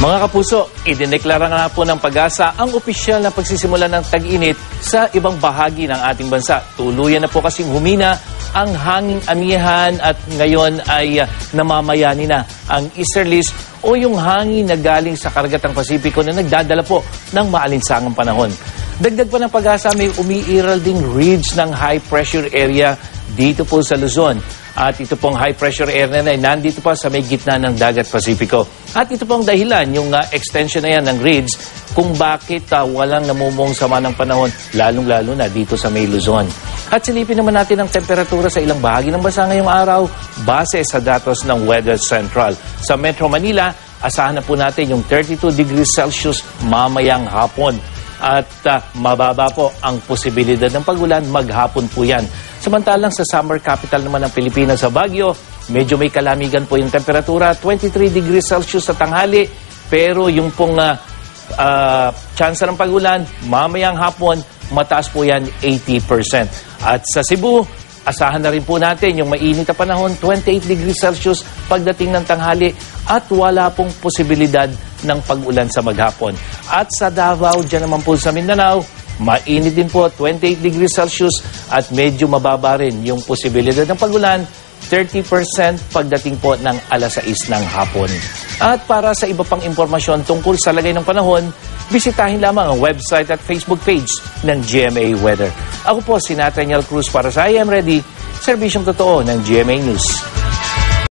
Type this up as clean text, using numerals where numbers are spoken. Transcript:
Mga kapuso, idineklara nga po ng Pag-asa ang opisyal na pagsisimula ng tag-init sa ibang bahagi ng ating bansa. Tuluyan na po kasing humina ang hanging amihan at ngayon ay namamayani na ang easterlies o yung hangin na galing sa karagatang Pasipiko na nagdadala po ng maalinsangang panahon. Dagdag pa ng Pag-asa, may umiiral ding ridge ng high pressure area dito po sa Luzon. At ito pong high pressure area na nandito pa sa may gitna ng dagat Pasipiko. At ito pong dahilan, yung extension na yan ng ridge, kung bakit walang namumong sama ng panahon, lalong-lalo na dito sa may Luzon. At silipin naman natin ang temperatura sa ilang bahagi ng bansa ngayong araw base sa datos ng Weather Central. Sa Metro Manila, asahan na po natin yung 32 degrees Celsius mamayang hapon. At mababa po ang posibilidad ng pagulan, maghapon po yan. Samantalang sa summer capital naman ng Pilipinas sa Baguio, medyo may kalamigan po yung temperatura, 23 degrees Celsius sa tanghali, pero yung pong chance ng pagulan, mamayang hapon, mataas po yan 80%. At sa Cebu, asahan na rin po natin yung mainit na panahon, 28 degrees Celsius pagdating ng tanghali at wala pong posibilidad ng pag-ulan sa maghapon. At sa Davao, dyan naman po sa Mindanao, mainit din po, 28 degrees Celsius at medyo mababa rin yung posibilidad ng pag-ulan, 30% pagdating po ng alas 6 ng hapon. At para sa iba pang impormasyon tungkol sa lagay ng panahon, bisitahin lamang ang website at Facebook page ng GMA Weather. Ako po si Nathaniel Cruz para sa I Am Ready, serbisyong totoo ng GMA News.